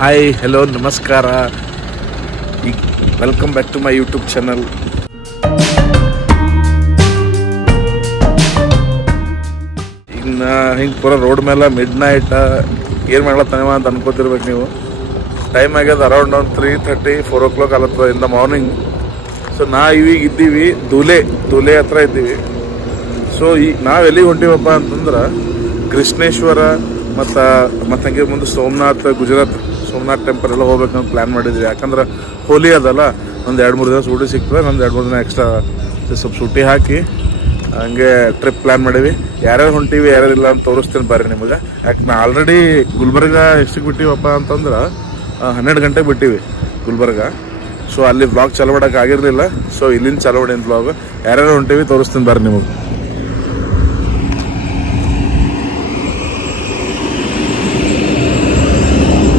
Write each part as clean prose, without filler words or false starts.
Hi hello ನಮಸ್ಕಾರ. Welcome back to my YouTube channel. ಈಗ ಹಿಂಗೆ ಪೂರ ರೋಡ್ ಮೇಲೆ ಮಿಡ್ ನೈಟ್ ಏನು ಮಾಡ್ಲತ್ತಾನೇವ ಅಂತ ಅನ್ಕೋತಿರ್ಬೇಕು ನೀವು. ಟೈಮ್ ಆಗ್ಯದ ಅರೌಂಡ್ ಒಂದು 3:30 4 o'clock ಆಲತ್ತದ ಇನ್ ದ ಮಾರ್ನಿಂಗ್. ಸೊ ನಾವೀಗ ಇದ್ದೀವಿ ಧೂಲೆ ಹತ್ರ ಇದ್ದೀವಿ. ಸೊ ಈ ನಾವು ಎಲ್ಲಿಗೆ ಹೊಂಟಿವಪ್ಪ ಅಂತಂದ್ರೆ ಕೃಷ್ಣೇಶ್ವರ ಮತ್ತು ಹಂಗೆ ಮುಂದೆ ಗುಜರಾತ್ ಸೋಮನಾಥ್ ಟೆಂಪಲ್ ಎಲ್ಲ ಹೋಗ್ಬೇಕಂತ ಪ್ಲ್ಯಾನ್ ಮಾಡಿದ್ವಿ. ಯಾಕಂದ್ರೆ ಹೋಲಿ ಅದಲ್ಲ, ಒಂದು 2-3 ದಿನ ಸೂಟಿ ಸಿಗ್ತದೆ, ಒಂದು 2-3 ದಿನ ಎಕ್ಸ್ಟ್ರಾ ಸ್ವಲ್ಪ ಸೂಟಿ ಹಾಕಿ ಹಂಗೆ ಟ್ರಿಪ್ ಪ್ಲ್ಯಾನ್ ಮಾಡೀವಿ. ಯಾರ್ಯಾರು ಹೊಂಟೀವಿ ಯಾರ್ಯಾರಿಲ್ಲ ಅಂತ ತೋರಿಸ್ತೀನಿ ಬರ್ರಿ ನಿಮಗೆ. ಯಾಕೆ ನಾ ಆಲ್ರೆಡಿ ಗುಲ್ಬರ್ಗ ಎಷ್ಟಕ್ಕೆ ಬಿಟ್ಟಿವಪ್ಪ ಅಂತಂದ್ರೆ 12 ಗಂಟೆಗೆ ಬಿಟ್ಟಿವಿ ಗುಲ್ಬರ್ಗ. ಸೊ ಅಲ್ಲಿ ವ್ಲಾಗ್ ಚಾಲು ಮಾಡೋಕೆ ಆಗಿರಲಿಲ್ಲ. ಸೊ ಇಲ್ಲಿಂದ ಚಾಲು ಮಾಡಿ ವ್ಲಾಗ್ ಯಾರ್ಯಾರು ಹೊಂಟೀವಿ ತೋರಿಸ್ತೀನಿ ಬರ್ರಿ ನಿಮಗೆ.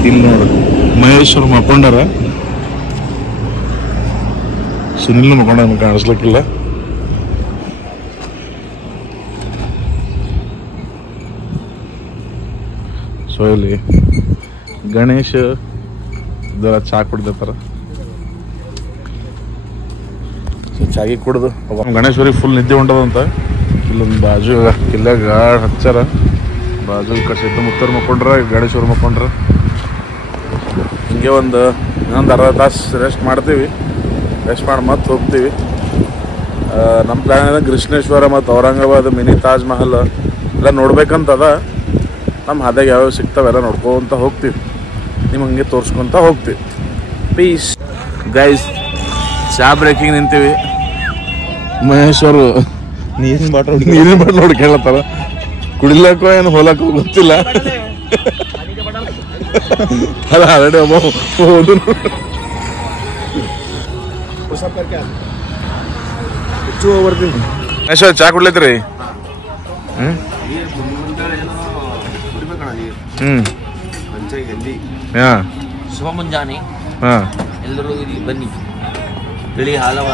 ಇಲ್ಲಿ ನೋಡ್ರಿ ಮಹೇಶ್ವರ್ ಮಕ್ಕೊಂಡಾರ, ಸುನಿಲ್ ಮಕ್ಕೊಂಡ ಕಾಣಿಸ್ಲಿಕ್ಕಿಲ್ಲ. ಸೊ ಇಲ್ಲಿ ಗಣೇಶ್ ಇದರ ಚಾ ಕುಡ್ದತ್ತಾರ. ಸೊ ಚಾಗಿ ಕುಡ್ದು ಗಣೇಶ್ವರಿಗೆ ಫುಲ್ ನಿದ್ದೆ ಹೊಂಟದಂತ. ಇಲ್ಲೊಂದು ಬಾಜು ಇಲ್ಲ ಗಾಡ್ ಹಚ್ಚಾರ, ಬಾಜು ಈ ಕಡೆ ಸುತ್ತಮುತ್ತರು ಮಕ್ಕೊಂಡ್ರ, ಗಣೇಶ್ವರ ಮಕ್ಕೊಂಡ್ರ. ಹಿಂಗೆ ಒಂದು ಇನ್ನೊಂದು ಅರ್ಧ ತಾಸು ರೆಸ್ಟ್ ಮಾಡ್ತೀವಿ. ರೆಸ್ಟ್ ಮಾಡಿ ಮತ್ತೆ ಹೋಗ್ತೀವಿ. ನಮ್ಮ ಪ್ಲ್ಯಾನ್ ಏನ ಕೃಷ್ಣೇಶ್ವರ ಮತ್ತು ಔರಂಗಾಬಾದ್ ಮಿನಿ ತಾಜ್ ಮಹಲ್ ಎಲ್ಲ ನೋಡ್ಬೇಕಂತದ. ನಮ್ಮ ಹಾದಿಯಾಗ ಯಾವ್ಯಾವ ಸಿಗ್ತಾವೆಲ್ಲ ನೋಡ್ಕೊಂತ ಹೋಗ್ತೀವಿ, ನಿಮ್ಗೆ ಹಂಗೆ ತೋರಿಸ್ಕೊತ ಹೋಗ್ತೀವಿ. Peace guys. ಚಾ ಬ್ರೇಕಿಂಗ್ ನಿಂತೀವಿ. ಮಹೇಶ್ವರು ನೀರಿನ ಬಾಟ್ಲ್ ನೋಡಿ ಕೇಳತ್ತಾರ. ಕುಡಿಲಕ್ಕೋ ಏನು ಹೋಲಕ್ಕೋ ಗೊತ್ತಿಲ್ಲ. ಅಲ್ಲ ಆಲ್ರೆಡಿ ಒಬ್ಬ ಹೋದು. ಮಹೇಶ್ವರ್ ಚಾ ಕುಡ್ಲೈತ್ರಿ? ಶುಭ ಮುಂಜಾನೆ ಎಲ್ಲರೂ ಇಲ್ಲಿ ಬನ್ನಿ. ಬಿಳಿ ಹಾಲವ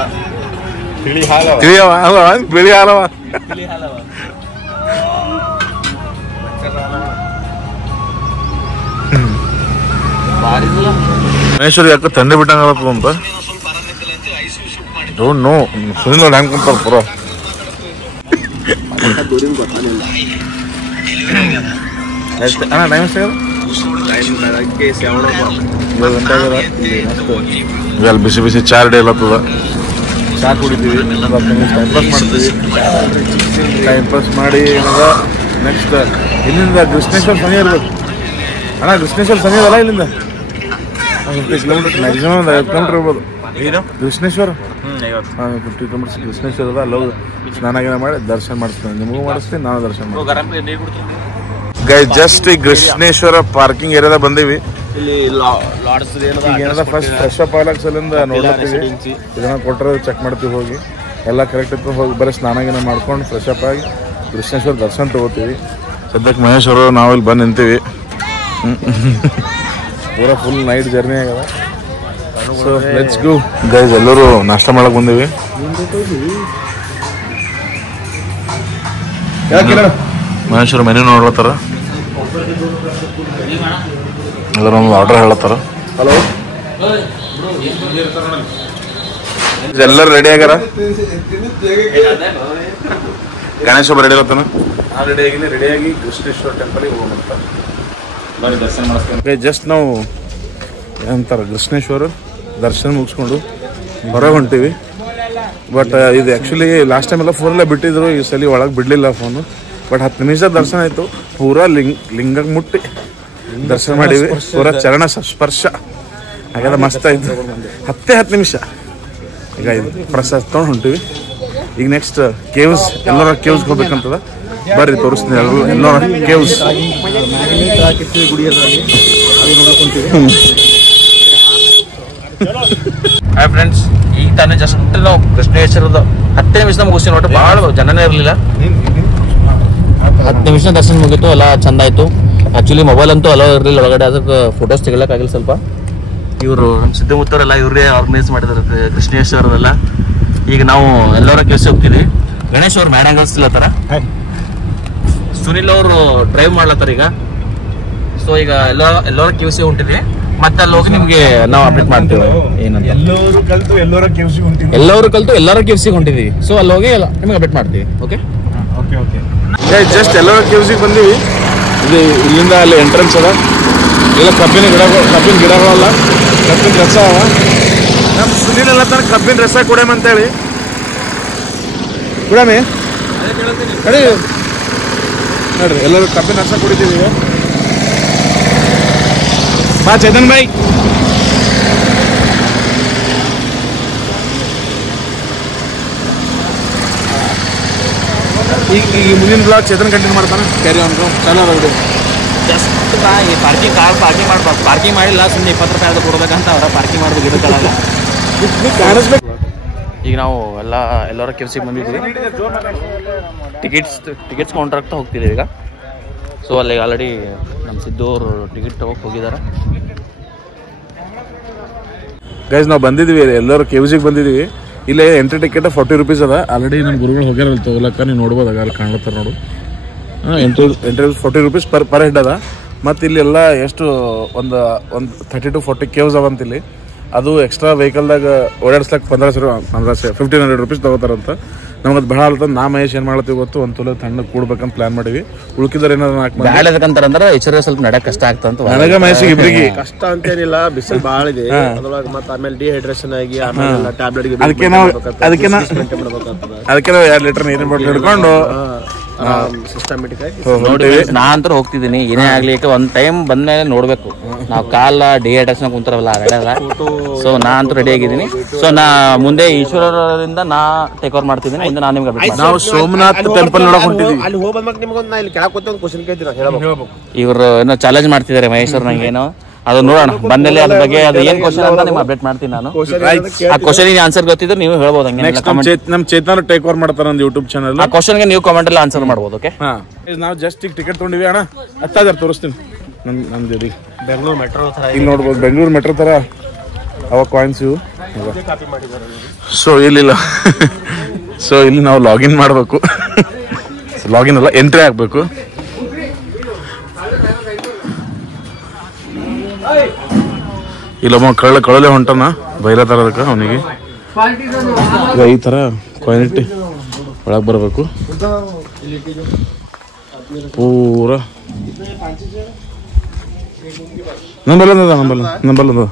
ಮಹೇಶ್ವರಿ ಯಾಕೆ ತಂದೆ ಬಿಟ್ಟಂಗ ಅಂತ ಡೋಂಟ್ ನೋ. ಸುನಿಲ್ ಹ್ಯಾಂಗ್ ಕುಂತಾರ ಪೂರ. ಅಣ್ಣ ಟೈಮ್ ಅಲ್ಲಿ ಬಿಸಿ ಬಿಸಿ ಚಾ ರೆಡಿ ಇಲ್ಲತ್ತದ. ಚಾ ಕುಡಿತೀವಿ, ಟೈಮ್ ಪಾಸ್ ಮಾಡ್ತೀವಿ. ಟೈಮ್ ಪಾಸ್ ಮಾಡಿ ಏನದ ನೆಕ್ಸ್ಟ್ ಇಲ್ಲಿಂದ ಕೃಷ್ಣೇಶ್ವರ ಸಮಯ ಇರ್ಬೇಕು. ಅಣ್ಣ ಕೃಷ್ಣೇಶ್ವರ ಸಮಯ ಅಲ್ಲ, ಇಲ್ಲಿಂದ 50 ಕಿಲೋಮೀಟರ್, ಮ್ಯಾಕ್ಸಿಮಮ್ ಒಂದು 50 ಕಿಲೋಮೀಟರ್ ಇರ್ಬೋದು ಕೃಷ್ಣೇಶ್ವರ. 50 ಕಿಲೋಮೀಟರ್ಸ್ ಕೃಷ್ಣೇಶ್ವರ ಅದ. ಅಲ್ಲೋಗಿ ಸ್ನಾನ ಗೀನ ಮಾಡಿ ದರ್ಶನ ಮಾಡಿಸ್ತೀನಿ, ನಿಮಗೂ ಮಾಡಿಸ್ತೀನಿ, ನಾನು ದರ್ಶನ ಮಾಡ್ತೀನಿ. ಗೈಸ್ ಜಸ್ಟ್ ಈ ಕೃಷ್ಣೇಶ್ವರ ಪಾರ್ಕಿಂಗ್ ಏರಿಯಾದಾಗ ಬಂದೀವಿ. ಇಲ್ಲಿ ಏನದ ಫಸ್ಟ್ ಫ್ರೆಶ್ ಅಪ್ ಆಗ್ಲಕ್ ಸಲಿಂದ ನೋಡ್ಲತ್ತೀವಿ. ಇದನ್ನ ಕೊಟ್ಟರೆ ಚೆಕ್ ಮಾಡ್ತೀವಿ, ಹೋಗಿ ಎಲ್ಲ ಕರೆಕ್ಟ್ ಇತ್ತು. ಹೋಗಿ ಬರೀ ಸ್ನಾನ ಗೀನ ಮಾಡ್ಕೊಂಡು ಫ್ರೆಶ್ ಅಪ್ ಆಗಿ ಕೃಷ್ಣೇಶ್ವರ ದರ್ಶನ ತಗೋತೀವಿ. ಸದ್ಯಕ್ಕೆ ಮಹೇಶ್ವರ ನಾವು ಇಲ್ಲಿ ಬಂದು ನಿಂತೀವಿ. ಪೂರ ಫುಲ್ ನೈಟ್ ಜರ್ನಿ ಆಗ್ಯದ. So let's go guys. ಎಲ್ಲರೂ ನಾಷ್ಟ ಮಾಡಕ್ ಬಂದೀವಿ. ಮಹೇಶ್ವರ ಮೆನು ನೋಡ್ಲತ್ತಾರ, ಎಲ್ಲರೂ ಒಂದು ಆರ್ಡರ್ ಹೇಳತ್ತಾರ. ಹಲೋ, ಎಲ್ಲರೂ ರೆಡಿ ಆಗ್ಯಾರ. ಗಣೇಶ ಒಬ್ಬ ರೆಡಿ ಆಗತ್ತಾನ, ನಾನು ರೆಡಿ ಆಗಿನಿ. ರೆಡಿಯಾಗಿ ಕೃಷ್ಣೇಶ್ವರ ಟೆಂಪಲ್ಗೆ ಹೋಗ್ತಾರೆ. ಬರೀ ದರ್ಶನ ಮಾಡಿಸ್ತೀನಿ. ಜಸ್ಟ್ ನಾವು ಏನಂತಾರೆ ಕೃಷ್ಣೇಶ್ವರ ದರ್ಶನ ಮುಗಿಸ್ಕೊಂಡು ಹೊರಗೆ ಹೊಂಟೀವಿ. ಬಟ್ ಇದು ಆ್ಯಕ್ಚುಲಿ ಲಾಸ್ಟ್ ಟೈಮ್ ಎಲ್ಲ ಫೋನೆಲ್ಲ ಬಿಟ್ಟಿದ್ರು, ಈ ಸಲ ಒಳಗೆ ಬಿಡಲಿಲ್ಲ ಫೋನು. ಬಟ್ 10 ನಿಮಿಷ ದರ್ಶನ ಆಯಿತು. ಪೂರಾ ಲಿಂಗಕ್ಕೆ ಮುಟ್ಟಿ ದರ್ಶನ ಮಾಡೀವಿ. ಪೂರಾ ಚರಣ ಸ್ಪರ್ಶ ಹಾಗಾದ್ರೆ ಮಸ್ತ್ ಆಯಿತು. 10 ನಿಮಿಷ. ಈಗ ಇದು ಪ್ರಸಾದ ತೊಗೊಂಡು ಹೊಂಟೀವಿ. ಈಗ ನೆಕ್ಸ್ಟ್ ಕೇವ್ಸ್, ಎಲ್ಲರ ಕೇವ್ಸ್ಗೆ ಹೋಗ್ಬೇಕಂತದ. ಬರ್ರಿ ತೋರಿಸ್ತೀನಿ. ಎಲ್ಲರ ಕೇವ್ಸ್ ಹಾಯ್ ಫ್ರೆಂಡ್ಸ್, ಈಗ ತಾನೇ ಜಸ್ಟ್ ನಾವು ಕೃಷ್ಣೇಶ್ವರದ 10 ನಿಮಿಷ ಮುಗಿಸ್ತೀವಿ. ನೋಡ್ರಿ ಭಾಳ ಜನನೇ ಇರಲಿಲ್ಲ. 10 ನಿಮಿಷ ದರ್ಶನ ಮುಗೀತು. ಎಲ್ಲ ಚಂದ ಆಯಿತು. ಆ್ಯಕ್ಚುಲಿ ಮೊಬೈಲ್ ಅಂತೂ ಅಲೋ ಇರಲಿಲ್ಲ ಒಳಗಡೆ, ಅದಕ್ಕೆ ಫೋಟೋಸ್ ತೆಗಿಲಕ್ಕಾಗಿಲ್ಲ ಸ್ವಲ್ಪ. ಇವರು ನಮ್ಮ ಸುತ್ತಮುತ್ತವರೆಲ್ಲ ಇವರೇ ಆರ್ಗನೈಸ್ ಮಾಡಿದಾರೆ ಕೃಷ್ಣೇಶ್ವರದೆಲ್ಲ. ಈಗ ನಾವು ಎಲ್ಲರ ಕೆಲಸ ಹೋಗ್ತೀವಿ. ಗಣೇಶ್ ಅವ್ರು ಮ್ಯಾಡ್ ಆಂಗಲ್ಸ್ಲತ್ತಾರ, ಸುನಿಲ್ ಅವರು ಡ್ರೈವ್ ಮಾಡ್ಲತ್ತಾರ ಈಗ. ಸೊ ಈಗ ಎಲ್ಲರ QC ಹೊಂಟಿದ್ವಿ. ಮತ್ತೆ ಅಲ್ಲಿ ಹೋಗಿ ನಿಮ್ಗೆ ನಾವು ಅಪ್ಡೇಟ್ ಮಾಡ್ತೇವೆ ಏನಂತ. ಎಲ್ಲರೂ ಕಲ್ತು ಎಲ್ಲರ ಕೆಲ್ಸಿಗೆ ಹೊಂಟಿವಿ. ಎಲ್ಲರೂ ಕೆಲ್ಸಿಗೆ ಹೊಂಟಿದೀವಿ. ಸೊ ಅಲ್ಲಿ ಹೋಗಿ ನಿಮ್ಗೆ ಅಪ್ಡೇಟ್ ಮಾಡ್ತೀವಿ. Okay okay okay. ಜಸ್ಟ್ ಎಲ್ಲರ ಕೆಲ್ಸಿಗೆ ಬಂದೀವಿ. ಇದು ಇಲ್ಲಿಂದ ಅಲ್ಲಿ ಎಂಟ್ರೆನ್ಸ್ ಅದ. ಇಲ್ಲ ಕಬ್ಬಿನ ಗಿಡಗಳಲ್ಲ, ಕಬ್ಬಿನ ರಸ ಅವ. ನಮ್ಮ ಸುನೀಲ್ ಎಲ್ಲ ತನಕ ಕಬ್ಬಿನ ರಸ ಕುಡಿಯಮಂತೇಳಿ ಕುಡಮಿ ಕಡಿ ನೋಡ್ರಿ, ಎಲ್ಲರೂ ಕಬ್ಬಿನ ರಸ ಕುಡಿತೀವಿ. ಬಾ ಚೇತನ್ ಬಾಯ್. ಈಗ ಮುಂದಿನ ಬ್ಲಾಗ್ ಚೇತನ್ ಕಂಟಿನ್ಯೂ ಮಾಡ್ತಾನೆ. ಕ್ಯಾರಿ ಆನ್ ಚೆನ್ನಾಗಿ ಜಸ್ಟ್ ಈ ಪಾರ್ಕಿಂಗ್ ಮಾಡಿಲ್ಲ, ಸುಮ್ಮನೆ 20 ರೂಪಾಯಿ ಕೊಡ್ಬೇಕಂತ ಅವರ ಪಾರ್ಕಿಂಗ್ ಮಾಡ್ಬೇಕು ಇದಕ್ಕಾಗ. ಕಾಣಿಸ್ಬೇಕು. ಈಗ ನಾವು ಎಲ್ಲರ ಕೆಲ್ಸಕ್ಕೆ ಬಂದಿದ್ದೀವಿ. ಟಿಕೆಟ್ಸ್ ಕೌಂಟರ್ ಆಗ್ತಾ ಹೋಗ್ತಿದ್ದೀವಿ ಈಗ. ಸೊ ಅಲ್ಲಿ ಆಲ್ರೆಡಿ ನಮ್ಮ ಸಿದ್ದು ಅವರು ಟಿಕೆಟ್ ತಗೋಕೆ ಹೋಗಿದ್ದಾರೆ. ಗೈಸ್ ನಾವು ಬಂದಿದ್ದೀವಿ, ಎಲ್ಲರೂ ಕೆವಿಜಿಗೆ ಬಂದಿದ್ದೀವಿ. ಇಲ್ಲೇ ಎಂಟ್ರಿ ಟಿಕೆಟ್ 40 ರೂಪೀಸ್ ಅದ. ಆಲ್ರೆಡಿ ನಮ್ಮ ಗುರುಗಳು ಹೋಗ್ಯಾರ ತಗೋಲಕ್ಕ, ನೀವು ನೋಡ್ಬೋದಾಗ ಅಲ್ಲಿ ಕಾಣ್ಲತ್ತಾರ ನೋಡು. ಎಂಟ್ರಿ 40 ರೂಪೀಸ್ ಪರ್ ಹೆಡ್ ಅದ. ಮತ್ತು ಇಲ್ಲೆಲ್ಲ ಎಷ್ಟು ಒಂದು 30 to 40 ಕೇವ್ಸ್ ಅವಂತ ಇಲ್ಲಿ. ಅದು ಎಕ್ಸ್ಟ್ರಾ ವೆಹಿಕಲ್ದಾಗ ಓಡಾಡ್ಸ್ಲಕ್ಕೆ 1500 ರೂಪೀಸ್ ತಗೋತಾರಂತ. ನಮ್ಗೆ ಅದು ಬಹಳ ಅಲ್ತ. ನಾ ಮಹೇಶ್ ಏನು ಮಾಡ್ತೀವಿ ಗೊತ್ತು, ಒಂದು ತುಲೆ ತಣ್ಣಗೆ ಕೂಡ್ಬೇಕಂತ ಪ್ಲಾನ್ ಮಾಡಿವಿ. ಉಳ್ಕಿದ್ರೆ ಏನಾದ್ರು 4 ಮಂದಿ ಬ್ಯಾಡಕ್ಕಂತಾರಂದ್ರೆ ಎಚ್ಚರ ಸ್ವಲ್ಪ ನಡಕ್ ಕಷ್ಟ ಆಗ್ತಂತ. ನನಗೆ ಮಹೇಶಿಗೆ ಇಬ್ಬರಿಗೆ ಕಷ್ಟ ಅಂತೇನಿಲ್ಲ, ಬಿಸಿಲು ಭಾಳ ಇದೆ. ಅದ್ರೊಳಗೆ ಮತ್ತೆ ಆಮೇಲೆ ಡಿಹೈಡ್ರೇಷನ್ ಆಗಿ ಆಮೇಲೆ ಟ್ಯಾಬ್ಲೆಟ್ ಅದಕ್ಕೆ ನಾವು 2 ಲೀಟರ್ ನೀರಿನ ಬಾಟ್ಲ್ ಹಿಡ್ಕೊಂಡು ಸಿಸ್ಟಮೆಟಿಕ್ ಆಗಿ ನೋಡಿ. ನಾ ಅಂತೂ ಹೋಗ್ತಿದ್ದೀನಿ, ಏನೇ ಆಗ್ಲಿ. ಒಂದ್ ಟೈಮ್ ಬಂದ್ಮೇಲೆ ನೋಡ್ಬೇಕು. ನಾವು ಕಾಲ ಡಿಹೈಡ್ರೇಷನ್ ಕುಂತಾರಲ್ಲ ರೆಡಿ. ಸೊ ನಾ ಅಂತೂ ರೆಡಿ ಆಗಿದ್ದೀನಿ. ಸೊ ನಾ ಮುಂದೆ ಈಶ್ವರರಿಂದ ನಾ ಟೇಕ್ ಓವರ್ ಮಾಡ್ತಿದ್ದೀನಿ. ಇಂದ ನಾನು ನಿಮ್ಗೆ ನಾವು ಸೋಮನಾಥ್ ಟೆಂಪಲ್ ನೋಡಕ್ ಹೊಂಟಿದ್ವಿ. ಅಲ್ಲಿ ಹೋಗಿ ಬಂದ್ಮೇಲೆ ನಿಮ್ಗೊಂದು ನಾ ಇಲ್ಲಿ ಕೆಳಗೆ ಕೂತು ಒಂದು ಕ್ವಶನ್ ಕೇಳ್ತೀನಿ, ಹೇಳ್ಬೇಕು. ಇವರು ಏನೋ ಚಾಲೆಂಜ್ ಮಾಡ್ತಿದ್ದಾರೆ ಮಹೇಶ್ವರ್ ನಂಗೇನೋ. ಅದು ನೋಡೋಣ ಬಂದಲ್ಲಿ ಅದ್ರ ಬಗ್ಗೆ ಅದು ಏನ್ ಕ್ವಶನ್ ಅಂತ ನಿಮ್ಗೆ ಅಪ್ಡೇಟ್ ಮಾಡ್ತೀನಿ ನಾನು. ಆ ಕ್ವಶನ್ ಆನ್ಸರ್ ಗೊತ್ತಿದ್ರೆ ನೀವು ಹೇಳ್ಬೋದು. ನಮ್ ಚೇತನ್ ಟೇಕ್ ಓವರ್ ಮಾಡ್ತಾರ ಒಂದು ಯೂಟ್ಯೂಬ್ ಚಾನಲ್. ಆ ಕ್ವಶನ್ಗೆ ನೀವು ಕಾಮೆಂಟ್ ಅಲ್ಲಿ ಆನ್ಸರ್ ಮಾಡ್ಬೋದು. ಓಕೆ, ನಾವು ಜಸ್ಟ್ ಈಗ ಟಿಕೆಟ್ ತೊಗೊಂಡಿವಿ ಅಣ್ಣ. 10,000 ತೋರಿಸ್ತೀನಿ ನಮ್ದು. ಬೆಂಗಳೂರು ಮೆಟ್ರೋ ತರ ಇಲ್ಲಿ ನೋಡ್ಬೋದು, ಬೆಂಗಳೂರು ಮೆಟ್ರೋ ತರ ಅವ ಕಾಯಿನ್ಸ್ ಇವು. ಸೊ ಇಲ್ಲಿಲ್ಲ. ಸೊ ಇಲ್ಲಿ ನಾವು ಲಾಗಿನ್ ಮಾಡಬೇಕು. ಲಾಗಿನ್ ಅಲ್ಲ, ಎಂಟ್ರಿ ಆಗ್ಬೇಕು. ಇಲ್ಲೊಬ್ಬ ಕಳಲೆ ಹೊಂಟನ ಬೈಲತ್ತಾರ ಅದಕ್ಕೆ ಅವನಿಗೆ. ಈಗ ಈ ಥರ ಕಾಯಿನ್ ಇಟ್ಟು ಒಳಗೆ ಬರಬೇಕು ಪೂರ. ನಂಬಲ್ಲ.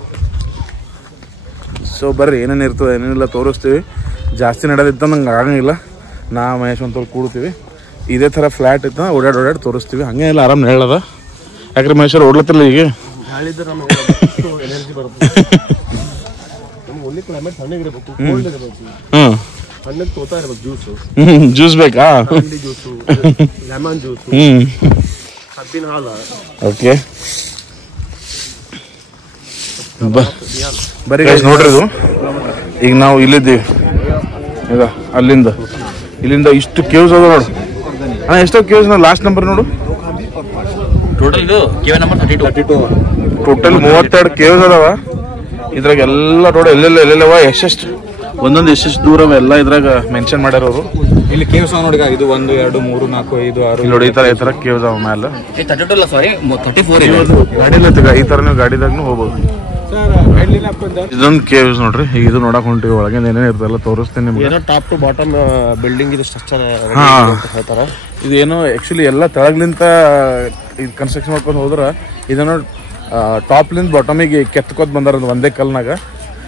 ಸೊ ಬರ್ರಿ, ಏನೇನು ಇರ್ತದೆ ಏನೇನಿಲ್ಲ ತೋರಿಸ್ತೀವಿ. ಜಾಸ್ತಿ ನಡೆದಿತ್ತ ನಂಗೆ ಆಗಂಗಿಲ್ಲ. ನಾ ಮಹೇಶ್ ಅಂತ ಕೂಡ್ತೀವಿ. ಇದೇ ಥರ ಫ್ಲ್ಯಾಟ್ ಇತ್ತ ಓಡಾಡಿ ತೋರಿಸ್ತೀವಿ. ಹಂಗೆ ಎಲ್ಲ ಆರಾಮ್ ಹೇಳದ. ಯಾಕ್ರೆ ಮಹೇಶ್ವರ್ ಓಡ್ಲತ್ತಿಲ್ಲ ಈಗ. ಜ್ಯೂಸ್ ಬೇಕಾ? ಲೆಮನ್ ಜ್ಯೂಸ್, ಕಬ್ಬಿನ ಹಾಲು. ಓಕೆ ಬರೀ ನೋಡ್ರಿ, ಇದು ಈಗ ನಾವು ಇಲ್ಲಿದ್ದೀವಿ. ಈಗ ಇಲ್ಲಿಂದ ಇಷ್ಟು ಕೇವ್ಸ್ ಅದ ನೋಡು. ಎಷ್ಟೋ ಕೇವ್ಸ್ ಲಾಸ್ಟ್ ನಂಬರ್ ನೋಡು. ಟೋಟಲ್ ಇದು ಕೇವ್ ನಂಬರ್ 32. ಟೋಟಲ್ 32 ಕೇವ್ಸ್ ಅದಾವ. ಇದ್ರಾಗ ಎಲ್ಲ ನೋಡು ಎಲ್ಲೆಲ್ಲವ ಎಷ್ಟೆಷ್ಟು ಒಂದೊಂದು ಎಷ್ಟೆಷ್ಟು ದೂರ ಎಲ್ಲ ಇದ್ರಾಗ ಮೆನ್ಷನ್ ಮಾಡ್ಯಾರ ಅವರು. ಇಲ್ಲಿ ಕೇವ್ಸ್ ನೋಡಿ, ಇದು 1 2 3 4 5 6 ನೋಡಿ. ಈ ತರ ಕೇವ್ಸ್ ಅವ ಮೇಲೆ. 32 ಸಾರಿ 34 ಗಾಡಿ ಈ ತರ ನೀವು ಗಾಡಿದಾಗ್ನು ಹೋಗ್ಬೋದು. ಇದೊಂದು ಕೇವ್ಸ್ ನೋಡ್ರಿ. ಈಗ ಇದು ನೋಡಕ್ ಹೊಂಟಿವಿ. ಒಳಗೆ ಏನೇನು ಇರ್ತಲ್ಲ ತೋರಿಸ್ತೇನೆ ನಿಮ್ಗೆ. ಟಾಪ್ ಟು ಬಾಟಮ್ ಬಿಲ್ಡಿಂಗ್ ಇದು ಸ್ಟ್ರಕ್ಚರ್ ಹೇಳ್ತಾರ. ಇದೇನು ಆಕ್ಚುಲಿ ಎಲ್ಲ ತೆಳಗ್ಲಿಂತ ಇದು ಕನ್ಸ್ಟ್ರಕ್ಷನ್ ಮಾಡ್ಕೊಂಡು ಹೋದ್ರ ಇದನ್ನು ಟಾಪ್ಲಿಂದ ಬಾಟಮಿಗೆ ಕೆತ್ಕೋತ್ ಬಂದಾರ ಒಂದೇ ಕಲ್ನಾಗ.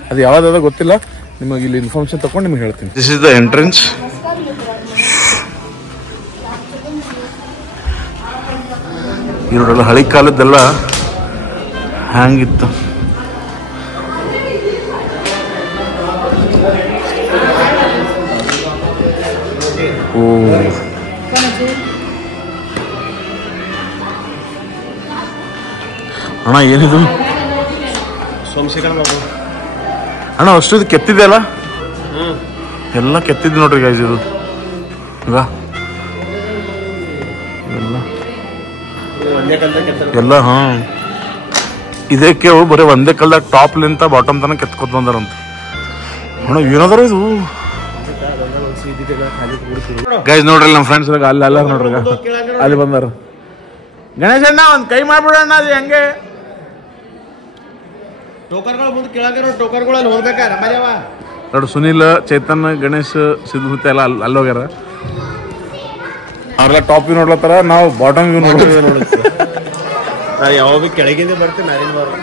ಅದು ಯಾವ್ದಾದ ಗೊತ್ತಿಲ್ಲ. ನಿಮಗೆ ಇಲ್ಲಿ ಇನ್ಫಾರ್ಮೇಶನ್ ತಗೊಂಡು ನಿಮ್ಗೆ ಹೇಳ್ತೀನಿ. This is the entrance. ಈ ನೋಡಲ್ಲ ಹಳಿ ಕಾಲದ್ದೆಲ್ಲ ಹ್ಯಾಂಗಿತ್ತು. ಓ ಅಣ್ಣ ಏನಿದು ಅಣ್ಣ? ಅಷ್ಟು ಕೆತ್ತಿದೆ ಅಲ್ಲ, ಎಲ್ಲ ಕೆತ್ತಿದ್ದು ನೋಡ್ರಿ ಗೈಸ್. ಇದು ಎಲ್ಲ ಹಾ ಇದಕ್ಕೆ ಬರೀ ಒಂದೇ ಕಲ್ದಾಗ ಟಾಪ್ ಲಿಂತ ಬಾಟಮ್ ತನಕ ಕೆತ್ಕೊತ ಬಂದಾರಂತ. ಅಣ್ಣ ಏನಾದ್ರ ಇದು ಗೈಸ್ ನೋಡ್ರಿ. ನಮ್ಮ ಫ್ರೆಂಡ್ಸ್ ಅಲ್ಲ ನೋಡ್ರಿ, ಅಲ್ಲಿ ಬಂದಾರ. ಗಣೇಶಣ್ಣ ಒಂದ್ ಕೈ ಮಾಡ್ಬಿಡಣ್ಣ. ಅದು ಹೆಂಗೆ ಟೋಕರ್ಗಳು ಮುಂದೆ ಕೇಳಾಕ ಟೋಕರ್ಗಳಲ್ಲಿ ಹೋಗ್ಬೇಕಾ ನಮ್ಮಲ್ಲವ ನೋಡು ಸುನಿಲ್ ಚೇತನ್ ಗಣೇಶ್ ಸಿದ್ಧತೆ ಎಲ್ಲ ಅಲ್ಲಿ ಹೋಗ್ಯಾರ ಅವ್ರೆಲ್ಲ ಟಾಪ್ ವ್ಯೂ ನೋಡ್ಲತ್ತಾರ ನಾವು ಬಾಟಮ್ ವ್ಯೂ ನೋಡ್ತೀವಿ ನಾ ಯಾವ ಭೀ ಕೆಳಗಿಂದ ಬರ್ತೀನಿ ನಾನೇನು ಬರೋ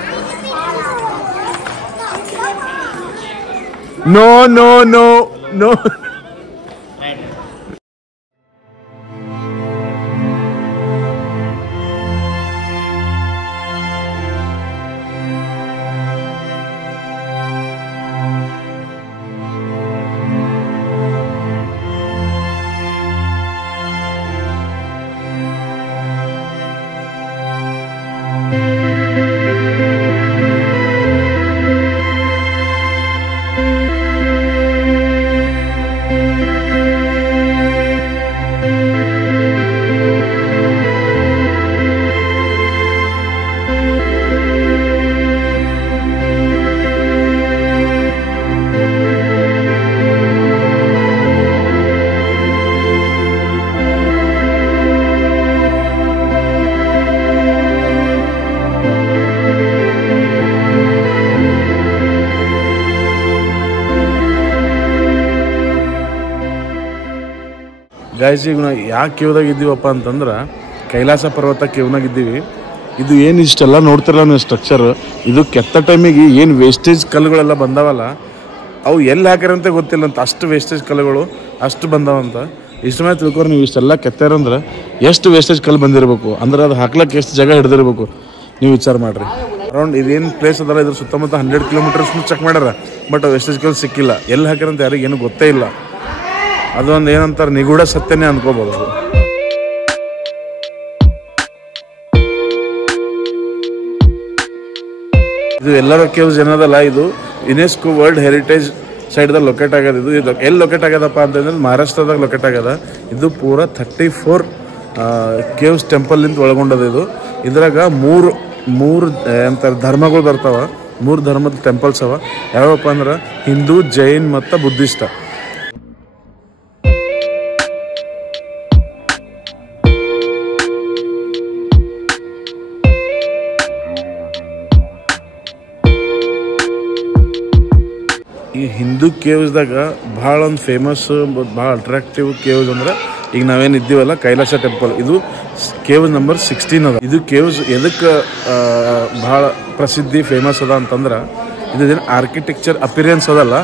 no no no no guys ಈಗ ನಾವು ಯಾಕೆ ಕೇವ್ದಾಗ ಇದ್ದೀವಪ್ಪ ಅಂತಂದ್ರೆ ಕೈಲಾಸ ಪರ್ವತ ಕೇವ್ನಾಗ ಇದ್ದೀವಿ. ಇದು ಏನು ಇಷ್ಟೆಲ್ಲ ನೋಡ್ತಿರಲ್ಲ ನೀವು ಸ್ಟ್ರಕ್ಚರ್, ಇದು ಕೆತ್ತ ಟೈಮಿಗೆ ಏನು ವೇಸ್ಟೇಜ್ ಕಲ್ಲುಗಳೆಲ್ಲ ಬಂದಾವಲ್ಲ ಅವು ಎಲ್ಲಿ ಹಾಕ್ಯಾರಂತ ಗೊತ್ತಿಲ್ಲ ಅಂತ, ಅಷ್ಟು ವೇಸ್ಟೇಜ್ ಕಲ್ಲುಗಳು ಅಷ್ಟು ಬಂದಾವಂತ. ಇಷ್ಟು ಮೇಲೆ ತಿಳ್ಕೊರಿ ನೀವು ಇಷ್ಟೆಲ್ಲ ಕೆತ್ತಾರಂದ್ರೆ ಎಷ್ಟು ವೇಸ್ಟೇಜ್ ಕಲ್ಲು ಬಂದಿರಬೇಕು, ಅಂದ್ರೆ ಅದು ಹಾಕ್ಲಕ್ಕೆ ಎಷ್ಟು ಜಾಗ ಹಿಡಿದಿರ್ಬೇಕು ನೀವು ವಿಚಾರ ಮಾಡಿರಿ. ಅರೌಂಡ್ ಇದೇನು ಪ್ಲೇಸ್ ಅದಲ್ಲ ಇದ್ರ ಸುತ್ತಮುತ್ತ 100 ಕಿಲೋಮೀಟರ್ಸ್ ಚೆಕ್ ಮಾಡ್ಯಾರ, ಬಟ್ ವೇಸ್ಟೇಜ್ ಕಲ್ಲು ಸಿಕ್ಕಿಲ್ಲ. ಎಲ್ಲಿ ಹಾಕ್ಯಾರಂತ ಯಾರಿಗೆ ಏನು ಗೊತ್ತೇ ಇಲ್ಲ. ಅದೊಂದು ಏನಂತಾರೆ ನಿಗೂಢ ಸತ್ಯನೇ ಅನ್ಕೋಬೋದು ಅದು. ಇದು ಎಲ್ಲರ ಕೇವ್ಸ್ ಏನದಲ್ಲ, ಇದು ಯುನೆಸ್ಕೋ ವರ್ಲ್ಡ್ ಹೆರಿಟೇಜ್ ಸೈಡ್ದಾಗ ಲೊಕೇಟ್ ಆಗ್ಯದ. ಇದು ಎಲ್ಲಿ ಲೊಕೇಟ್ ಆಗ್ಯದಪ್ಪ ಅಂತಂದ್ರೆ ಮಹಾರಾಷ್ಟ್ರದಾಗ ಲೊಕೇಟ್ ಆಗ್ಯದ. ಇದು ಪೂರ 34 ಕೇವ್ಸ್ ಟೆಂಪಲ್ ಇಂದ ಒಳಗೊಂಡದ. ಇದ್ರಾಗ ಮೂರು ಅಂತಾರೆ ಧರ್ಮಗಳು ಬರ್ತಾವ. 3 ಧರ್ಮದ ಟೆಂಪಲ್ಸ್ ಅವ. ಯಾವಪ್ಪ ಅಂದ್ರೆ ಹಿಂದೂ, ಜೈನ್ ಮತ್ತು ಬುದ್ಧಿಷ್ಟ. ಈ ಹಿಂದೂ ಕೇವ್ಸ್ದಾಗ ಭಾಳ ಒಂದು ಫೇಮಸ್ ಭಾಳ ಅಟ್ರಾಕ್ಟಿವ್ ಕೇವ್ಸ್ ಅಂದ್ರೆ ಈಗ ನಾವೇನು ಇದ್ದೀವಲ್ಲ ಕೈಲಾಸ ಟೆಂಪಲ್, ಇದು ಕೇವ್ ನಂಬರ್ 16 ಅದ. ಇದು ಕೇವ್ಸ್ ಎದಕ್ಕೆ ಭಾಳ ಪ್ರಸಿದ್ಧಿ ಫೇಮಸ್ ಅದ ಅಂತಂದ್ರೆ ಇದೇನು ಆರ್ಕಿಟೆಕ್ಚರ್ ಅಪಿರಿಯನ್ಸ್ ಅದಲ್ಲ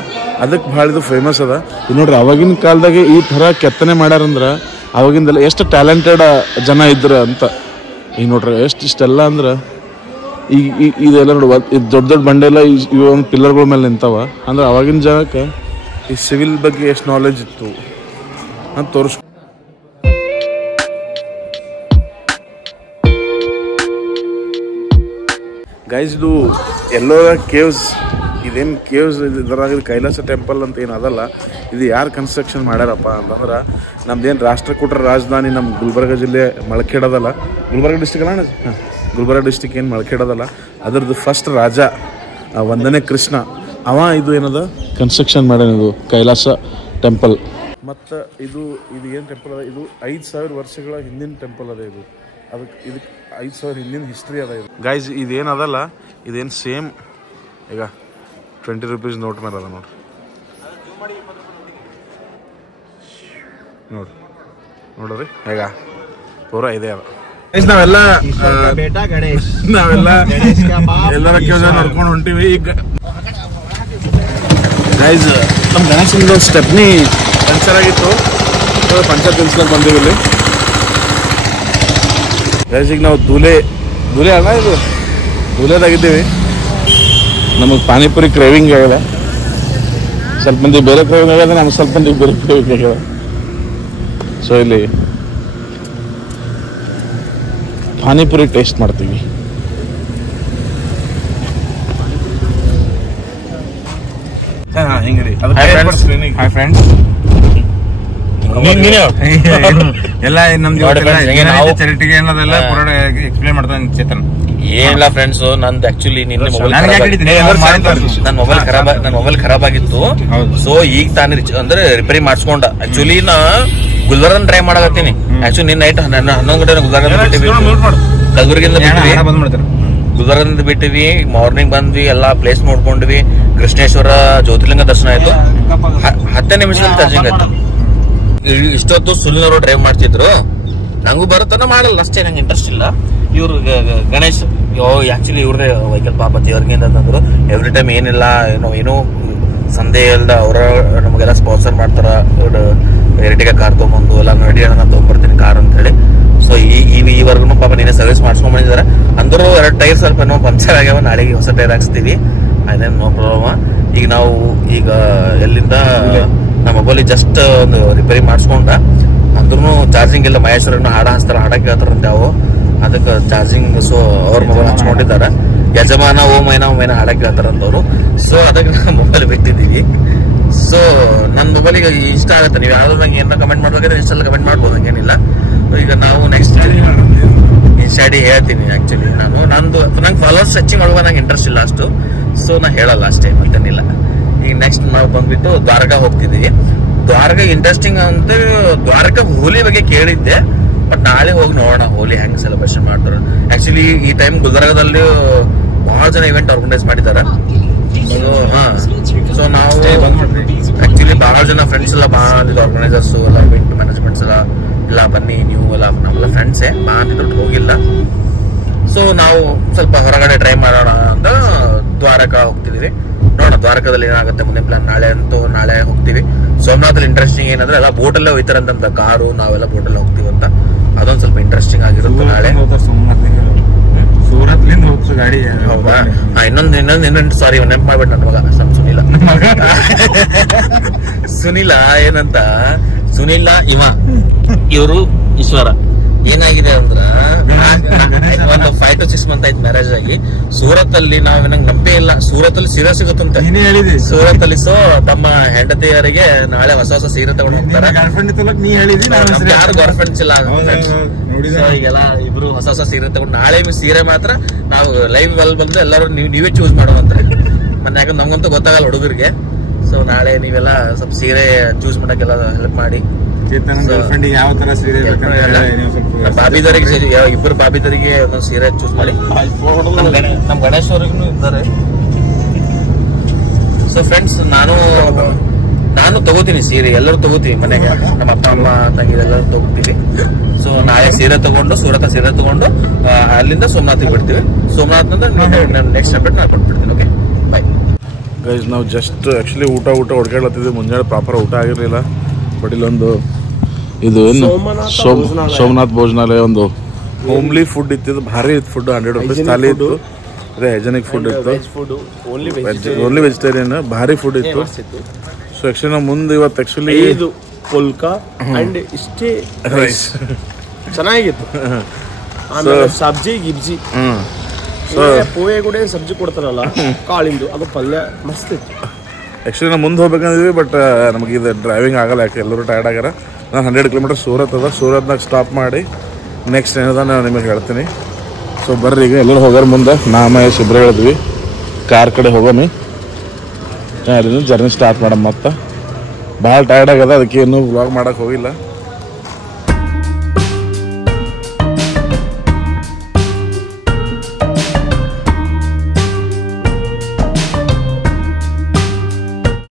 ಅದಕ್ಕೆ ಭಾಳ ಇದು ಫೇಮಸ್ ಅದ. ಇದು ನೋಡ್ರಿ ಅವಾಗಿನ ಕಾಲದಾಗೆ ಈ ಥರ ಕೆತ್ತನೆ ಮಾಡ್ಯಾರಂದ್ರೆ ಅವಾಗಿಂದೆಲ್ಲ ಎಷ್ಟು ಟ್ಯಾಲೆಂಟೆಡ್ ಜನ ಇದ್ರು ಅಂತ. ಈಗ ನೋಡ್ರಿ ಇಷ್ಟೆಲ್ಲ ಅಂದ್ರೆ ಈಗ ಇದೆಲ್ಲ ನೋಡುವ ದೊಡ್ಡ ಬಂಡೆಲ್ಲ ಇವ ಒಂದು ಪಿಲ್ಲರ್ಗಳ ಮೇಲೆ ನಿಂತಾವ ಅಂದ್ರೆ ಅವಾಗಿನ ಜಾಗಕ್ಕೆ ಈ ಸಿವಿಲ್ ಬಗ್ಗೆ ಎಷ್ಟು ನಾಲೆಜ್ ಇತ್ತು ಅಂತ ತೋರಿಸ್. ಗೈಸ್ ಇದು ಎಲ್ಲೋ ಕೇವ್ಸ್, ಇದೇನು ಕೇವ್ಸ್ ಇದರಾಗ ಕೈಲಾಸ ಟೆಂಪಲ್ ಅಂತ ಏನು ಅದಲ್ಲ. ಇದು ಯಾರು ಕನ್ಸ್ಟ್ರಕ್ಷನ್ ಮಾಡ್ಯಾರಪ್ಪ ಅಂತಂದ್ರೆ ನಮ್ದೇನು ರಾಷ್ಟ್ರಕೂಟರ ರಾಜಧಾನಿ ನಮ್ಮ ಗುಲ್ಬರ್ಗ ಜಿಲ್ಲೆ ಮಳಖೇಡದಲ್ಲ, ಗುಲ್ಬರ್ಗ ಡಿಸ್ಟಿಕ್ ಅಲ್ಲ ಗುಲ್ಬರ್ಗ ಡಿಸ್ಟಿಕ್ ಏನು ಮಳಖೇಡದಲ್ಲ, ಅದರದ್ದು ಫಸ್ಟ್ ರಾಜ 1ನೇ ಕೃಷ್ಣ ಅವ ಇದು ಏನದ ಕನ್ಸ್ಟ್ರಕ್ಷನ್ ಮಾಡ್ಯಾನ ಇದು ಕೈಲಾಸ ಟೆಂಪಲ್. ಮತ್ತು ಇದು ಏನು ಟೆಂಪಲ್ ಅದ, ಇದು 5000 ವರ್ಷಗಳ ಹಿಂದಿನ ಟೆಂಪಲ್ ಅದ. ಇದಕ್ಕೆ 5000 ಹಿಂದಿನ ಹಿಸ್ಟ್ರಿ ಅದ. ಇದು ಗೈಸ್ ಇದೇನದಲ್ಲ ಇದೇನು ಸೇಮ್ ಈಗ 20 ರೂಪೀಸ್ ನೋಟ್ ಮೇಲೆ ಅದ ನೋಡ್ರಿ. ನೋಡ್ರಿ ಈಗ ಪೂರಾ ಇದೆ ಅದ. ನಾವೆಲ್ಲ ಎಲ್ಲರ ಕೇವ್ಸ್ ನೋಡ್ಕೊಂಡು ಹೊಂಟಿವಿ. ಈಗ ಗೈಸ್ ನಮ್ಮ ಗಣೇಶನಿಂದ ಒಂದು ಸ್ಟೆಪ್ನಿ ಪಂಚರ್ ಆಗಿತ್ತು, ಪಂಚರ್ ತಿನ್ಸ್ಕೊಂಡು ಬಂದೀವಿ ಇಲ್ಲಿ. ಗೈಸ್ ಈಗ ನಾವು ಧೂಲೆ ಅಲ್ಲ ಇದು ಧೂಲೆದಾಗಿದ್ದೀವಿ. ನಮಗೆ ಪಾನಿಪುರಿ ಕ್ರೇವಿಂಗ್ ಆಗಿದೆ. ಸ್ವಲ್ಪ ಮಂದಿ ಬೇರೆ ಕ್ರೇವಿಂಗ್ ಆಗಿದೆ, ನಮ್ಗೆ ಸ್ವಲ್ಪ ಮಂದಿ ಬೇರೆ ಕ್ರೇವಿಂಗ್ ಆಗಿದೆ. ಸೊ ಇಲ್ಲಿ ಪಾನಿಪುರಿ ಟೇಸ್ಟ್ ಮಾಡ್ತೀವಿ. ಎಲ್ಲ ನಮ್ದು ಚಾರಿಟಿಗೆ ಏನದೆಲ್ಲ ಪೂರ ಎಕ್ಸ್ಪ್ಲೇನ್ ಮಾಡ್ತಾನೆ ಚೇತನ್. ಏನಿಲ್ಲ ಫ್ರೆಂಡ್ಸ್, ನಂದು ಆಕ್ಚುಲಿ ನಿನ್ನೆ ನನ್ನ ಮೊಬೈಲ್ ಖರಾಬ್ ಆಗಿತ್ತು. ಸೊ ಈಗ ತಾನೇ ಅಂದ್ರೆ ರಿಪೇರಿ ಮಾಡಿಸ್ಕೊಂಡ. ಆಕ್ಚುಲಿ ನಾ ಗುಲ್ಬರ್ಗ ಟ್ರೈ ಮಾಡಕತ್ತೀನಿ. ಆಕ್ಚುಲಿ ನಿನ್ನ ನೈಟ್ 11 ಗಂಟೆ ಗುಲ್ಬರ್ಗ ಕಲಬುರಗಿಯಿಂದ ಗುಲ್ಬರ್ಗದಿಂದ ಬಿಟ್ಟಿವಿ, ಮಾರ್ನಿಂಗ್ ಬಂದ್ವಿ, ಎಲ್ಲಾ ಪ್ಲೇಸ್ ನೋಡ್ಕೊಂಡ್ವಿ. ಕೃಷ್ಣೇಶ್ವರ ಜ್ಯೋತಿರ್ಲಿಂಗ ದರ್ಶನ ಆಯ್ತು. 10 ನಿಮಿಷದಲ್ಲಿ ಚಾರ್ಜಿಂಗ್ ಆಯ್ತು. ಇಷ್ಟೊತ್ತು ಸುಲ್ನವರು ಡ್ರೈವ್ ಮಾಡ್ತಿದ್ರು. ನಂಗೂ ಬರುತ್ತಾನ ಮಾಡಲ್ಲ ಅಷ್ಟೇ, ನಂಗೆ ಇಂಟ್ರೆಸ್ಟ್ ಇಲ್ಲ. ಇವ್ರು ಗಣೇಶ್ ಆಕ್ಚುಲಿ ಇವ್ರದೇ ವೆಹಿಕಲ್ ಪಾಪ ದೇವ್ರಿಗೆ ಅಂತಂದ್ರು. ಎವ್ರಿ ಟೈಮ್ ಏನಿಲ್ಲ ಏನೋ ಸಂದೇ ಇಲ್ದ ಅವ್ರ ನಮಗೆಲ್ಲ ಸ್ಪಾನ್ಸರ್ ಮಾಡ್ತಾರ. ಎರ್ಟಿಗ ಕಾರ್ ತೊಗೊಂಬಂದು ಎಲ್ಲ ನಡಿಯೋಣ, ನಾನು ತೊಗೊಂಡ್ಬರ್ತೀನಿ ಕಾರ್ ಅಂತ ಹೇಳಿ. ಸೊ ಈವರೆಗೂ ಪಾಪ ನೀನೇ ಸರ್ವಿಸ್ ಮಾಡ್ಸ್ಕೊಂಡ್ ಬಂದಿದ್ದಾರೆ. ಅಂದ್ರೂ 2 ಟೈರ್ ಸ್ವಲ್ಪ ಏನೋ ಪಂಚರ್ ಆಗ್ಯಾವ. ನಾಳೆಗೆ ಹೊಸ ಟೈರ್ ಹಾಕ್ಸ್ತೀವಿ, ಅದೇನು ನೋ ಪ್ರಾಬ್ಲಮ್. ಈಗ ಎಲ್ಲಿಂದ ನಮ್ಮ ಮೊಬೈಲ್ ಜಸ್ಟ್ ಒಂದು ರಿಪೇರಿ ಮಾಡಿಸ್ಕೊಂಡ. ಅಂದ್ರೂ ಚಾರ್ಜಿಂಗ್ ಇಲ್ಲ. ಮಹೇಶ್ವರನ್ನ ಹಾಡ ಹಚ್ತಾರ, ಹಾಡ ಕೇಳ್ತಾರಂತೆ ಅವು, ಅದಕ್ಕೆ ಚಾರ್ಜಿಂಗ್. ಸೊ ಅವ್ರ ಮೊಬೈಲ್ ಹಚ್ಕೊಂಡಿದ್ದಾರೆ. ಯಜಮಾನ ಓಮೈನ ಹಾಡ ಕೇಳ್ತಾರಂತವ್ರು. ಸೊ ಅದಕ್ಕೆ ನಾವು ಮೊಬೈಲ್ ಬಿಟ್ಟಿದ್ದೀವಿ. ಸೊ ನನ್ನ ಮೊಬೈಲಿಗೆ ಇಷ್ಟ ಆಗುತ್ತೆ. ನೀವು ಯಾವ್ದು ನಂಗೆ ಏನಾರ ಕಮೆಂಟ್ ಮಾಡ್ಬೇಕಾದ್ರೆ ಇಷ್ಟೆಲ್ಲ ಕಮೆಂಟ್ ಮಾಡ್ಬೋದು, ಹಂಗೇನಿಲ್ಲ. ಈಗ ನಾವು ನೆಕ್ಸ್ಟ್ ಇನ್ಸ್ಟಾಡಿ ಹೇಳ್ತೀನಿ. ಆಕ್ಚುಲಿ ನಂಗೆ ಫಾಲೋವರ್ಸ್ ಹೆಚ್ಚಿಗೆ ಮಾಡುವಾಗ ನಂಗೆ ಇಂಟ್ರೆಸ್ಟ್ ಇಲ್ಲ ಅಷ್ಟು. ಸೊ ನಾ ಹೇಳಲ್ಲ ಅಷ್ಟೇ, ಮತ್ತೇನಿಲ್ಲ. ಈಗ ನೆಕ್ಸ್ಟ್ ನಾವು ಬಂದ್ಬಿಟ್ಟು ದ್ವಾರಕಾ ಹೋಗ್ತಿದ್ದೀವಿ. ದ್ವಾರಕಾ ಇಂಟ್ರೆಸ್ಟಿಂಗ್ ಅಂತ, ದ್ವಾರಕಾ ಹೋಲಿ ಬಗ್ಗೆ ಕೇಳಿದ್ದೆ, ಬಟ್ ನಾಳೆ ಹೋಗಿ ನೋಡೋಣ ಹೋಲಿ ಹೆಂಗ್ ಸೆಲೆಬ್ರೇಷನ್ ಮಾಡ್ತಾರೆ. ಆಕ್ಚುಲಿ ಈ ಟೈಮ್ ಗುಲ್ಬರ್ಗದಲ್ಲಿ ಬಹಳ ಜನ ಇವೆಂಟ್ ಆರ್ಗನೈಸ್ ಮಾಡಿದ್ದಾರೆ. ಸೊ ನಾವು ಆಕ್ಚುಲಿ ಬಹಳ ಜನ ಫ್ರೆಂಡ್ಸ್ ಎಲ್ಲ ಬಂದಿದ್ದು, ಆರ್ಗನೈಸರ್ಸ್ ಎಲ್ಲ, ಇವೆಂಟ್ ಮ್ಯಾನೇಜ್ಮೆಂಟ್ಸ್ ಎಲ್ಲ ಬನ್ನಿ ನೀವು ಎಲ್ಲ, ನಮ್ಮೆಲ್ಲ ಫ್ರೆಂಡ್ಸೇ ಬಂದಿದ್ದು, ಹೋಗಿಲ್ಲ. ಸೊ ನಾವು ಸ್ವಲ್ಪ ಹೊರಗಡೆ ಟ್ರೈ ಮಾಡೋಣ ಅಂತ ದ್ವಾರಕಾ ಹೋಗ್ತಿದೀವಿ. ನೋಡೋಣ ದ್ವಾರಕದಲ್ಲಿ ಏನಾಗುತ್ತೆ ಮುಂದೆ ಪ್ಲಾನ್. ನಾಳೆ ಹೋಗ್ತೀವಿ. ಸೋಮನಾಥಲ್ಲಿ ಇಂಟ್ರೆಸ್ಟಿಂಗ್ ಏನಂದ್ರೆ ಎಲ್ಲ ಬೋಟಲ್ಲೇ ಹೋಯ್ತಾರಂತ, ಕಾರು ನಾವೆಲ್ಲ ಬೋಟಲ್ಲೇ ಹೋಗ್ತೀವಿ ಅಂತ. ಅದೊಂದು ಸ್ವಲ್ಪ ಇಂಟ್ರೆಸ್ಟಿಂಗ್ ಆಗಿರುತ್ತೆ ನಾಳೆ. ಸೂರತ್ಲಿಂದ ಹೋಗ್ತು ಗಾಡಿ. ಹೌದಾ? ಇನ್ನೊಂದು ಸಾರಿ ನೆನಪು ಮಾಡ್ಬಿಟ್ಟು ನನ್ನ ಮಗ ಸುನಿಲ ಏನಂತ, ಸುನಿಲ ಇವರು ಈಶ್ವರ. ಏನಾಗಿದೆ ಅಂದ್ರ ಒಂದು 5 to 6 ಮಂತ್ ಆಯ್ತು ಮ್ಯಾರೇಜ್ ಆಗಿ. ಸೂರತ್ ಅಲ್ಲಿ ನಂಗೆ ನಂಬೇ ಇಲ್ಲ, ಸೂರತ್ ಅಲ್ಲಿ ಸೀರೆ ಸಿಗುತ್ತಂತೆ. ಸೂರತ್ ಅಲ್ಲಿ. ಸೊ ತಮ್ಮ ಹೆಂಡತಿಯರಿಗೆ ನಾಳೆ ಹೊಸ ಸೀರೆ ತಗೊಂಡು ಹೋಗ್ತಾರೆ. ಯಾರು ಗರ್ಲ್ ಫ್ರೆಂಡ್ಸ್ ಇಲ್ಲ. ಸೊ ಈಗೆಲ್ಲ ಇಬ್ರು ಹೊಸ ಸೀರೆ ತಗೊಂಡು ನಾಳೆ ಸೀರೆ ಮಾತ್ರ ನಾವು ಲೈವ್ ಅಲ್ಲಿ ಬಂದ್ರೆ ಎಲ್ಲರೂ ನೀವೇ ಚೂಸ್ ಮಾಡುವಂತಾರೆ. ಮೊನ್ನೆ ಯಾಕಂದ್ರೆ ನಮ್ಗಂತೂ ಗೊತ್ತಾಗಲ್ಲ ಹುಡುಗರಿಗೆ. ಸೊ ನಾಳೆ ನೀವೆಲ್ಲ ಸ್ವಲ್ಪ ಸೀರೆ ಚೂಸ್ ಮಾಡಕ್ಕೆಲ್ಲ ಹೆಲ್ಪ್ ಮಾಡಿ. ಯಾವ ತರ ಸೀರೆ ಬಾಬಿದರಿಗೆ ಇಬ್ಬರು ಬಾಬಿದರಿಗೆ ಒಂದೊಂದು ಸೀರೆ ಚೂಸ್ ಮಾಡಿ. ನಮ್ ಗಣೇಶ್ ಅವ್ರಿಗೂ ಇದ್ದಾರೆ. ಸೊ ಫ್ರೆಂಡ್ಸ್, ನಾನು ತಗೋತೀನಿ ಸೀರೆ, ಎಲ್ಲರೂ ತಗೋತೀವಿ ಮನೆಗೆ. ನಮ್ಮ ಅಪ್ಪ ಅಮ್ಮ ತಂಗಿ ಎಲ್ಲರೂ ತಗೋತೀವಿ. ಸೊ ನಾಳೆ ಸೀರೆ ತಗೊಂಡು ಸೂರತ್ ಸೀರೆ ತಗೊಂಡು ಅಲ್ಲಿಂದ ಸೋಮನಾಥಿಗೆ ಬಿಡ್ತೀವಿ. ಸೋಮನಾಥ್ ನೆಕ್ಸ್ಟ್ ಅಪ್ಡೇಟ್ ನಾನು ಕೊಟ್ಬಿಡ್ತೀನಿ. Okay, bye guys. ನಾವು ಜಸ್ಟ್ ಆಕ್ಚುಲಿ ಊಟ ಹೊಡ್ಕೊಳ್ಳತ್ತಿದ್ವಿ. ಮುಂಜಾನೆ ಪ್ರಾಪರ್ ಊಟ ಆಗಿರಲಿಲ್ಲ. ಬಟ್ ಇಲ್ಲೊಂದು ಇದು ಏನು ಸೋಮನಾಥ್ ಭೋಜನಾಲಯ, ಒಂದು ಹೋಮ್ಲಿ ಫುಡ್ ಇತ್ತು. ಭಾರಿ ಇತ್ತು ಫುಡ್. 100 ರೂಪೀಸ್ ಥಾಲಿ ಇತ್ತು. ಅದೇ ಹೈಜೆನಿಕ್ ಫುಡ್ ಇತ್ತು. Only vegetarian. ಭಾರಿ ಫುಡ್ ಇತ್ತು. ಸೊ ಆಕ್ಚುಲಿ ನಾವು ಮುಂದೆ ಇವತ್ತು ಆಕ್ಚುಲಿ ಪುಲ್ಕಾ ಅಂಡ್ ಇಷ್ಟೇ ರೈಸ್ ಚೆನ್ನಾಗಿತ್ತು. ಆಮೇಲೆ ಸಬ್ಜಿ ಗಿಬ್ಜಿ, ಪೋವೆ ಕೂಡ ಸಬ್ಜಿ ಕೊಡ್ತಾರಲ್ಲ ಕಾಳಿಂದು, ಅದು ಪಲ್ಯ ಮಸ್ತ್ ಇತ್ತು. ಆ್ಯಕ್ಚುಲಿ ನಾವು ಮುಂದೆ ಹೋಗ್ಬೇಕಂದಿದ್ವಿ, ಬಟ್ ನಮಗೆ ಇದು ಡ್ರೈವಿಂಗ್ ಆಗಲ್ಲ. ಯಾಕೆ ಎಲ್ಲರೂ ಟಯರ್ಡ್ ಆಗ್ಯಾರ. ನಾನು 100 ಕಿಲೋಮೀಟರ್ ಸೂರತ್ ಅದ. ಸೂರತ್ನಾಗ ಸ್ಟಾಪ್ ಮಾಡಿ ನೆಕ್ಸ್ಟ್ ಏನದ ನಾನು ನಿಮಗೆ ಹೇಳ್ತೀನಿ. ಸೊ ಬರ್ರಿ, ಈಗ ಎಲ್ಲರೂ ಹೋಗೋರ ಮುಂದೆ ಮಹೇಶ್ ಇಬ್ಬರೇ ಹೇಳಿದ್ವಿ ಕಾರ್ ಕಡೆ ಹೋಗೋಣ. ಜರ್ನಿ ಸ್ಟಾರ್ಟ್ ಮಾಡಮ್ಮ. ಮತ್ತು ಭಾಳ ಟಯರ್ಡ್ ಆಗ್ಯದ, ಅದಕ್ಕೆ ಇನ್ನೂ ವ್ಲಾಗ್ ಮಾಡೋಕೆ ಹೋಗಿಲ್ಲ.